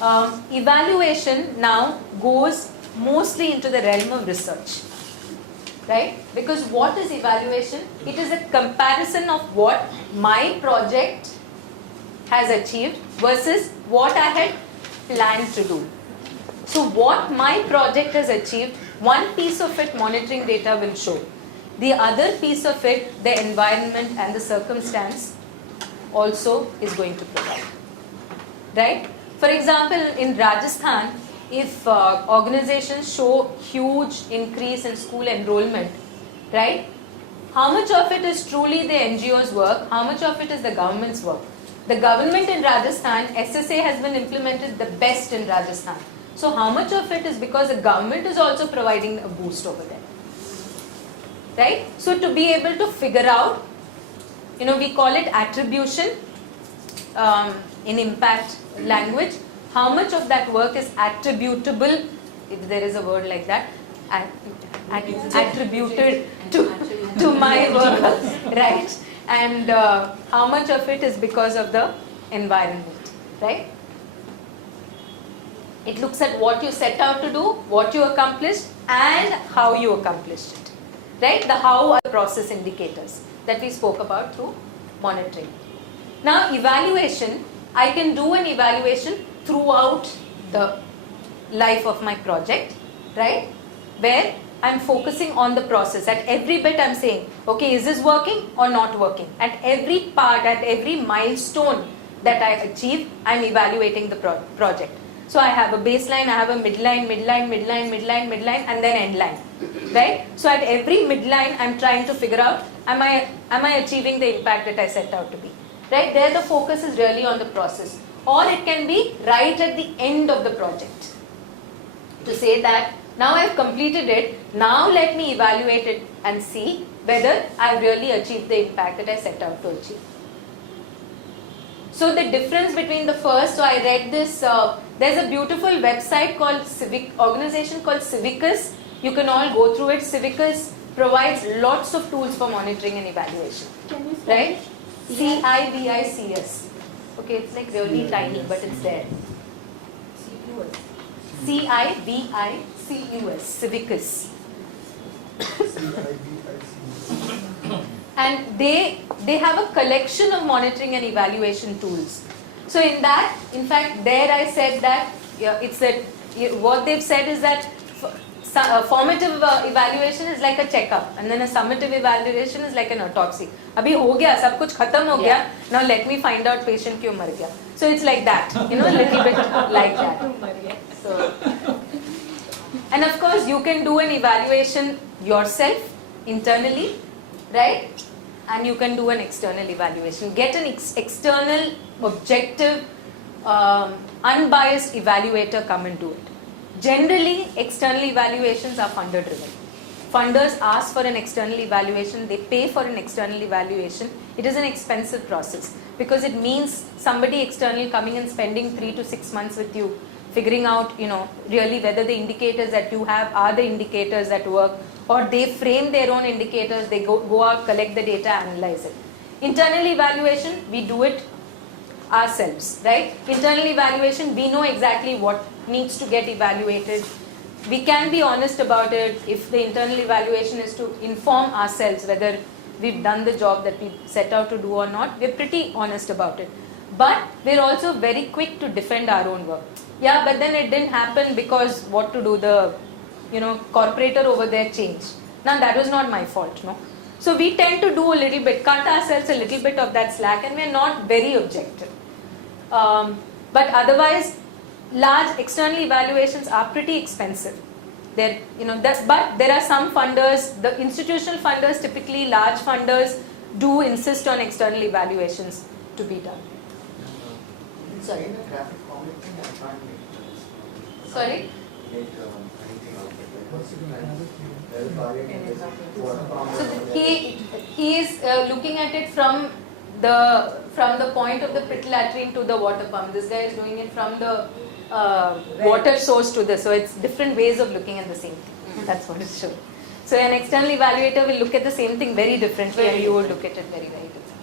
Evaluation now goes mostly into the realm of research, right? Because what is evaluation? It is a comparison of what my project has achieved versus what I had planned to do. So what my project has achieved, one piece of it monitoring data will show. The other piece of it, the environment and the circumstance also is going to provide, right? For example, in Rajasthan, if organizations show huge increase in school enrollment, right? How much of it is truly the NGO's work? How much of it is the government's work? The government in Rajasthan, SSA has been implemented the best in Rajasthan. So how much of it is because the government is also providing a boost over there, right? So to be able to figure out, we call it attribution in impact language. How much of that work is attributable, if there is a word like that, attributed to my work, right? And how much of it is because of the environment, right? It looks at what you set out to do, what you accomplished, and how you accomplished it, right? The how are the process indicators that we spoke about through monitoring. Now, evaluation, I can do an evaluation throughout the life of my project, right? Where I'm focusing on the process. At every bit I'm saying, okay, is this working or not working? At every part, at every milestone that I achieve, I'm evaluating the project. So I have a baseline, I have a midline, and then end line, right? So at every midline, I'm trying to figure out, am I achieving the impact that I set out to be, right? There the focus is really on the process. Or it can be right at the end of the project to say that now I've completed it, now let me evaluate it and see whether I've really achieved the impact that I set out to achieve. So the difference between the first, so I read this, there's a beautiful website called organization called Civicus. You can all go through it. Civicus provides lots of tools for monitoring and evaluation. Can you right? CIVICS. Okay, it's like really tiny, but it's there. CIVICUS, Civicus. And they have a collection of monitoring and evaluation tools. So in that, in fact, there I said that it's that what they've said is that formative evaluation is like a checkup, and then a summative evaluation is like an autopsy. Abhi ho gaya, sab kuch khatam ho gaya. Now let me find out patient kyun mar gaya. So it's like that, a little bit like that. So, and of course, you can do an evaluation yourself internally, right? And you can do an external evaluation. Get an external, objective, unbiased evaluator come and do it. Generally, external evaluations are funder driven. Funders ask for an external evaluation, they pay for an external evaluation. It is an expensive process because it means somebody external coming and spending 3 to 6 months with you, figuring out, really whether the indicators that you have are the indicators that work, or they frame their own indicators, they go out, collect the data, analyze it. Internal evaluation, we do it ourselves, right? Internal evaluation, we know exactly what needs to get evaluated. We can be honest about it. If the internal evaluation is to inform ourselves whether we've done the job that we set out to do or not, we're pretty honest about it. But we're also very quick to defend our own work. Yeah, but then it didn't happen because what to do, the corporator over there changed. Now that was not my fault, no? So we tend to do a little bit, cut ourselves a little bit of that slack, and we're not very objective. But otherwise, large external evaluations are pretty expensive. But there are some funders, the institutional funders, typically large funders, do insist on external evaluations to be done. Sorry. Sorry? So he is looking at it from the point of the pit latrine to the water pump. This guy is doing it from the water source to this. So it's different ways of looking at the same thing. That's what it's showing. So an external evaluator will look at the same thing very differently, and you will look at it very, very differently.